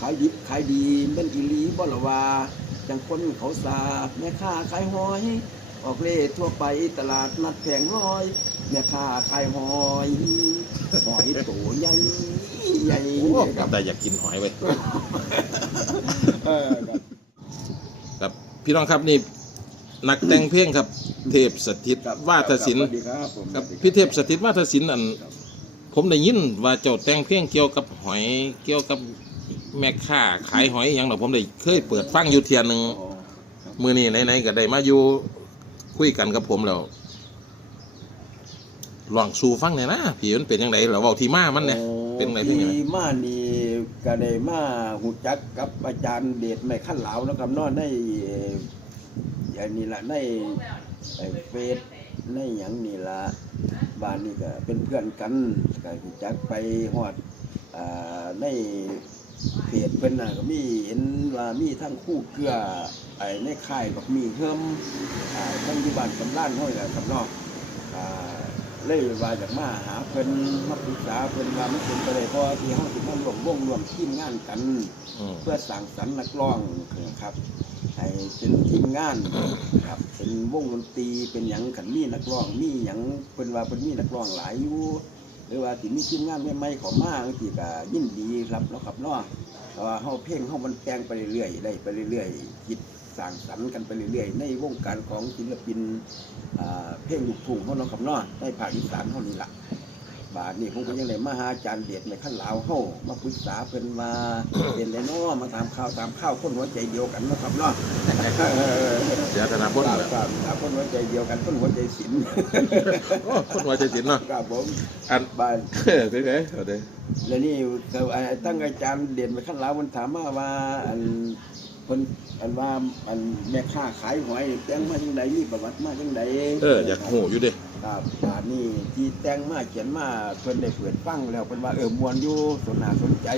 ขายดิบขายดีเป็นอีหลีบ่ละว่าจังคนเขาสาแม่ค้าขายหอย ออกเล่ทั่วไปตลาดนัดแผงลอย แม่ค้าขายหอยหอยโตใหญ่ใหญ่โอ้ครับแต่อยากกินหอยไว้ยเออครับครับพี่น้องครับนี่นักแต่งเพลงครับ เทพสถิตครับวาทศิลสป์วัสดีครับผมครับพี่เทพสถิตวาทศิลป์อัน ผมได้ยินว่าเจ้าแต่งเพลงเกี่ยวกับหอยเกี่ยวกับ แม่ค้าขายหอยอหย่างหรอผมได้เคยเปิดฟังอยู่เทียหนึงอ๋อครับมือนี้ไหนๆก็ได้มาอยู่คุยกันกับผมแล้วลองสู่ฟังหน่อยนะพี่มันเป็นยังไงเหรอเว้าที่มามันเนี่ย โอ้เป็นไงเป็นไง ที่มานี่ก็ได้มาหูจักกับอาจารย์เดชไม่ขั้นเหลานะครับเนอนในเอ่ออย่างนี้ละในไอ้เฟซในอย่างนี้ละบ้านนี่ก็เป็นเพื่อนกันก็หูจักไปฮอดอ่าใน เพจเพิ่นน่ะก็มีเห็นว่ามีทั้งคู่เกลือไอ้ในค่ายกับมีเฮิมอ่าทั้งที่บ้านกำล้านห้อยแหละครับเนาะอ่าเลยว่าจากมาหาเพิ่นมาปรึกษาเพิ่นว่ามันเป็นไปได้เพราะที่เฮาสิมารวมวงรวมทีมงานกัน อืม เพื่อสร้างสรรค์นักร้องครับให้เป็นทีมงานครับเป็นวงดนตรีเป็นหยังกันมีนักร้องมีหยังเพิ่นว่าเพิ่นมีนักร้องหลายอยู่ หรือว่าสิมีทีมงานใหม่ๆขอมาบางทีก็ยินดีครับเนาะครับเนาะแต่ว่าเฮาเพลงเฮามันแปลงไปเรื่อยๆได้ไปเรื่อยๆคิดสร้างสรรค์กันไปเรื่อยๆในวงการของศิลปินเพลงลูกทุ่งเฮาเนาะครับเนาะในภาคอีสานเขานี่ล่ะ บาดนี้ผมก็ยังได้มาหาอาจารย์เดชในขั้นลาวเฮามาปรึกษาเพิ่นมาเป็นได้เนาะมาถามข่าวตามข่าวคนหัวใจเดียวกันเนาะครับเนาะเสียธนาพ้นครับเหรอครับครับคนหัวใจเดียวกันคนหัวใจศิลป์โอ้คนหัวใจศิลป์เนาะครับผมอันบาดเป็นไงเอาเด้แล้วนี่ก็ไอ้ตั้งอาจารย์เด่นไปขั้นลาวมันถามมาว่าอันคนอันว่าอันแม่ค้าขายหอยแต่งมาจังไดมีประวัติมาจังไดเอออยากหูอยู่เด้ ครับบาดนี้ที่แต่งมาเขียนมาเพิ่นได้เปิดฟังแล้วเพิ่นว่าเออมวนอยู่สนหาสนใจ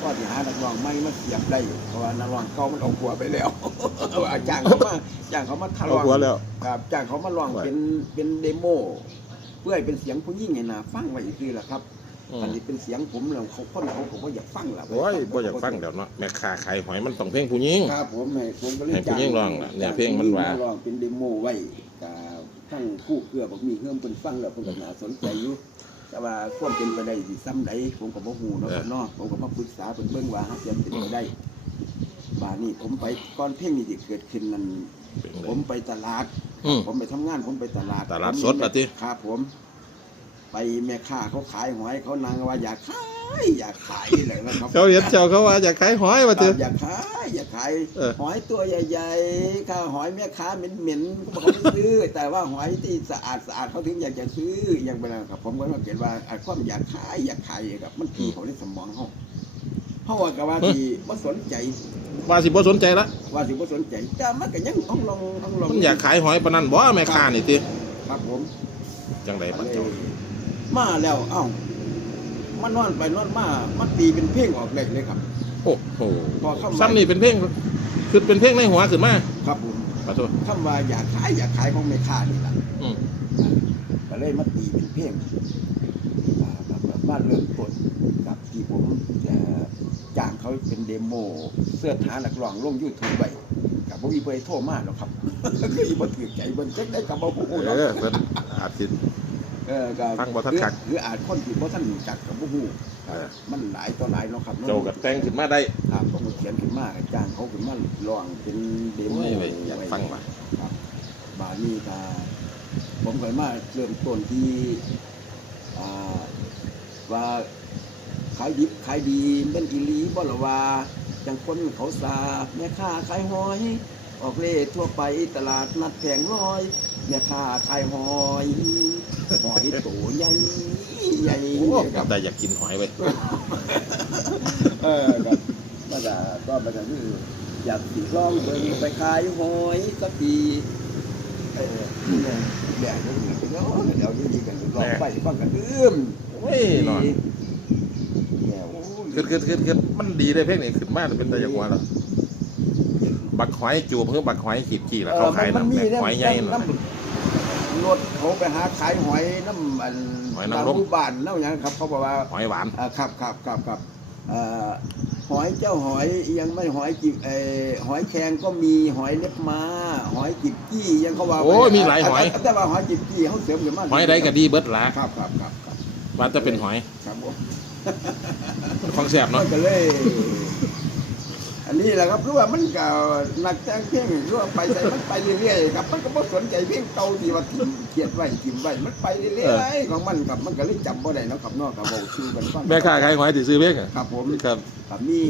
ก็สิหานักร้องใหม่มาเสียบได้เพราะว่านักร้องเก่ามันเอาหัวไปแล้วเอาจ้างเขามาจ้างเขามาทะเอาลองหัวแล้ว ครับจ้างเขามาลองไหวเป็นเป็นเดโม เพื่อให้เป็นเสียงผู้ยิ่งไงนะฟังไว้อีกทีละครับอืม อันนี้เป็นเสียงผมแล้วเขาคนเขาผมก็อยากฟังล่ะโอ้ยบ่อยากฟังเดี๋ยวเนาะแม่ค้าขายหอยมันต้องเพลงผู้หญิง ครับผมให้ผมก็เลยให้ผู้หญิงร้องล่ะเนี่ยเพลงมันว่าร้องเป็นเดโมไว้กับ ทั้งคู่เกลือบอกมีเครื่องเป็นฟังแล้วผมก็น่าสนใจอยู่แต่ว่าความเป็นไปได้สิซ้ำใดผมก็บ่ฮู้เนาะครับเนาะผมก็มาปรึกษาเป็นเบิ่งว่าหาเสียงเป็นไปได้บาดนี้ผมไปก่อนเพลงนี้สิเกิดขึ้นนั้นเป็นไงผมไปตลาด อืม ผมไปทำงานผมไปตลาดตลาดผมสดเหรอติ ครับผม ไปแม่ค้าเขาขายหอยเขานางว่าอยากขาย อยากขายเลยนะครับเขาเห็นเจ้าเขาว่าอยากขายหอยว่าคเถรัอะบอยากขายอยากขายเออหอยตัวใหญ่ๆข้าหอยแม่ค้าเหม็นๆเขาบอกเขาไม่ซื้อ แต่ว่าหอยที่สะอาดสะอาดเขาถึงอยากจะซื้ออย่างไปนะครับ ผมก็มาเกิดว่าอะความอยากขายอยากขายครับมันที่เขาในสมองเขาเขาว่ากับว่าที่ว่าสนใจว่าสิบ่สนใจละว่าที่ว่าสนใจแต่มันก็ยังต้องลองต้องลองมันอยากขายหอยปานนั้นบ่แม่ค้านี่ติครับผมจังไดปัจจุบันมาแล้วเอ้า มันนอนไปนอนมา มันตีเป็นเพลงออกเลยเลยครับ โอ้โหพอเข้ามา ซ้ำนี่เป็นเพลงคือเป็นเพลงในหัวขึ้นมาครับผมปัจจุบันคำว่าอยากขายอยากขายของแม่ค้านี่แหละอืมก็เลยมาตีเป็นเพลงอ่าครับแบบบ้านเริ่มต้นกับที่ผมจะจ้างเขาเป็นเดโมเสื้อท้านักร้องลงยูทูบไว้กับผมอีเบย์โทรมาหรอกครับ คืออีบ่ถือใจเบิ่งเช็คได้กับบ่ฮู้เอหรอกอเพิ่นอาจสิ เออก็ฟังบ่ทันคัก หรืออาจคนที่บ่ทันรู้จักกับบ่ฮู้เออมันหลายต่อหลายเนาะครับเนาะเจ้าก็แต่งขึ้นมาได้ครับผมก็เขียนขึ้นมาก็จ้างเขาขึ้นมาลองเป็นเดโม โอ้ยเว้ยอยากฟังว่ะ ครับบานี้ก็ผมเคยมาเริ่มต้นที่อ่าว่าขายดิบขายดีเป็นอีหลีบ่ละว่าจังคนเขาสาแม่ค้าขายหอย ออกเล่ทั่วไปตลาดนัดแผงลอยแม่ค้าขายหอย หอยโตใหญ่ใหญ่โอ้ครับแต่อยากกินหอยไว้ยเออครับมันก็ก็มันก็คืออยากสิลองเบิ่งไปขายหอยสักทีเออเนี่ยแดดมันเหมือนกันเนาะเดี๋ยวนี้กันลองไปฟังกันอื้มโอ้ยนอนเนี่ยโอ้ยคือคือคือคือมันดีเลยเพลงนี้ขึ้นมาเป็นตะยักหัวแล้วบักหอยจูบเพื่อบักหอยขีดขี้แล้วเขาขายมันน้ำมีแม่นะหอยใหญ่น้น่ะำ รถเขาไปหาขายหอยน้ำอันหอยนางรมตมหมู่บ้านน้ำอย่างนั้นครับ เขาบอกว่าหอยหวาน อ่าครับครับครับครับเอ่อหอยเจ้าหอยยังไม่หอยจิบเออหอยแครงก็มีหอยเล็บม้าหอยจิบกี้ยังเขาว่าไปโอ้ยมีหลายหอย แต่ว่าหอยจิบกี้เขาเสริมขึ้นมาหอยใดก็ดีเบิดหลาครับครับครับครับว่าจะเป็นหอยครับผม ของแซ่บมัเนาะนก็เลยอั นนี้แหละครับรู้ว่ามันก็หนักแต่งเพ่งรู้ว่าไปใส่มันไปเรื่อยๆครับมันก็บ่สนใจเพ่งเก่าที่ว่าทิมเขียนไว้ทิมไว้มันไปเรื่อยๆของมันครับมันก็เลยจำบ่ได้เนาะครับเนอกกับเว้าชื่อกันฟังแม่ค้าขายหอยที่ซื้อเพ่งอะครับผม ครับ กับมี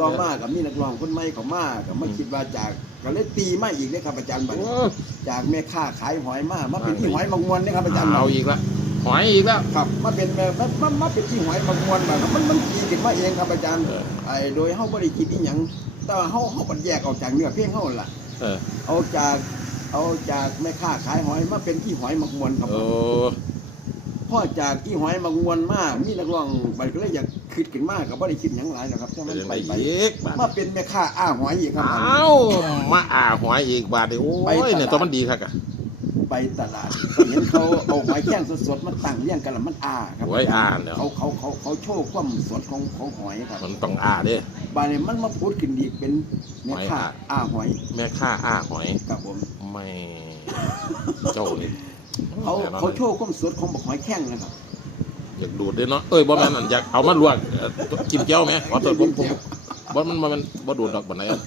ต่อมากับมีนักร้องคนใหม่เขามากับมาคิดว่าจากก็เลยตีมาอีกเลยครับอาจารย์บัดโอ้นี้จากแม่ค้าขายหอยมามาเป็นที่หอยบางมวนเนยครับอาจารย์บัดเอานี้อีกละหอยอีกแล้ว ครับมาเป็นแม่มามามาเป็นที่หอยบางมวนแบบมันมันตีขึ้นมาเองครับอาจารย์เออ ไอ้โดยเฮาบ่ได้คิดอีหยัง แต่ว่าเฮาเฮาปัดแยกออกจากเนื้อเพลงเฮาล่ะ เออเอาจากเอาจากแม่ค้าขายหอยมาเป็นที่หอยมักมวนครับโอ้พ่อจากอีหอยมักมวนมามีนักร้องบัดก็เลยอยากคิดขึ้นมาก็บ่ได้คิดหยังหลายหรอกครับถ้าเป็มันนยังไปไงไปอีกบาดมาเป็นแม่ค้าอ้าหอยอีกครับบัดนี้เอ้ามาอ่าหอยอีกบาทเดียวโอ้ไปยตลาดเนี่ยตัวมันดีครับอะ ไปตลาดเห็นเขาเอาหอยแข้งสดๆมาตั้งเรียงกันแล้วมันอ้าครับหอยอ่าเนี่ย เขาเขาเขาเขาโชว์ความสดของของหอยครับมันต้องอ่าเด้ บาดนี้มันมาพูดขึ้นอีกเป็นแม่ค้าหอยอ่าอ้าหอยแม่ค้าอ่าหอยครับผม ไม่เจ้านี่เขาเขาโชว์ความสดของบักหอยแข้งนะครับอยากดูดด้วยเนาะเอ้ยบ่แม่นอั่นอยากเอามาลวกเอ่อจิ้มเจียวไหมขอโทษผมผมบ่มันบ่มันบ่ดูดดอกบ่ไหนอะ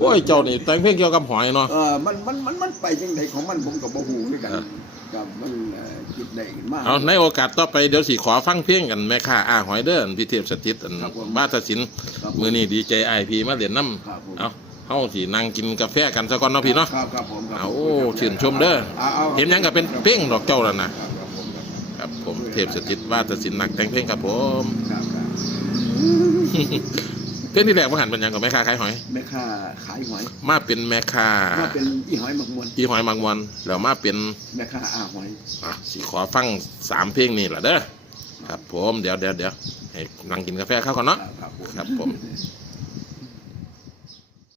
โอ้ยเจ้านี่แต่งเพลงเกี่ยวกับหอยเนาะ เออมันมันมันมันไปจังไดของมันผมกับบ่ฮู้ด้วยกันครับกับมันเอ่อคิดได้ขึ้นมา เอาในโอกาสต่อไปเดี๋ยวสิขอฟังเพลงกันแม่ค้าอ่าหอยเด้อพี่เทพสถิตอันครับผม บ้านตศิลป์ครับมื้อนี้ดีใจอ้ายพี่มาเล่นน้ำครับผมเอาเฮาสินั่งกินกาแฟกันซะก่อนเนาะพี่เนาะครับครับผมครับเอาโอ้ชื่นชมเด้อาอาเห็นหยังก็เป็นเพลงดอกเจ้าแล้วนะครับครับผมครับครับผมเทพสถิตบ้านตศิลป์นักแต่งเพลงครับผม ครับครับ เพลงที่แรกว่าหันเป็นหยังกับแม่ค้าขายหอย แม่ค้าขายหอยมาเป็นแม่ค้าก็เป็นอีหอยหมักมวนอีหอยบางวันแล้วมาเป็น แม่ค้าอ้าหอยอะสิขอฟังสามเพลงนี่แหละเด้อครับผมเดี๋ยวเดี๋ยวเดี๋ยวให้นั่งกินกาแฟเข้าก่อนเนาะครับผม ครับผม